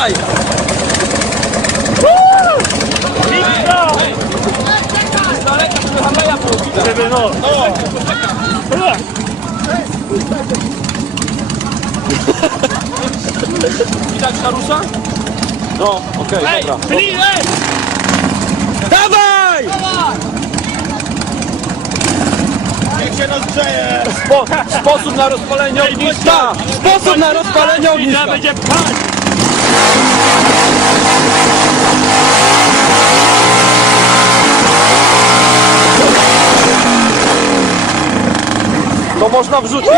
Dawaj! Żeby no. Widać Harusza? No, okej, dobra. Dawaj! Niech się rozgrzeje! Sposób na rozpalenie ogniska! Sposób na rozpalenie ogniska! Będzie pchać! To można wrzucić.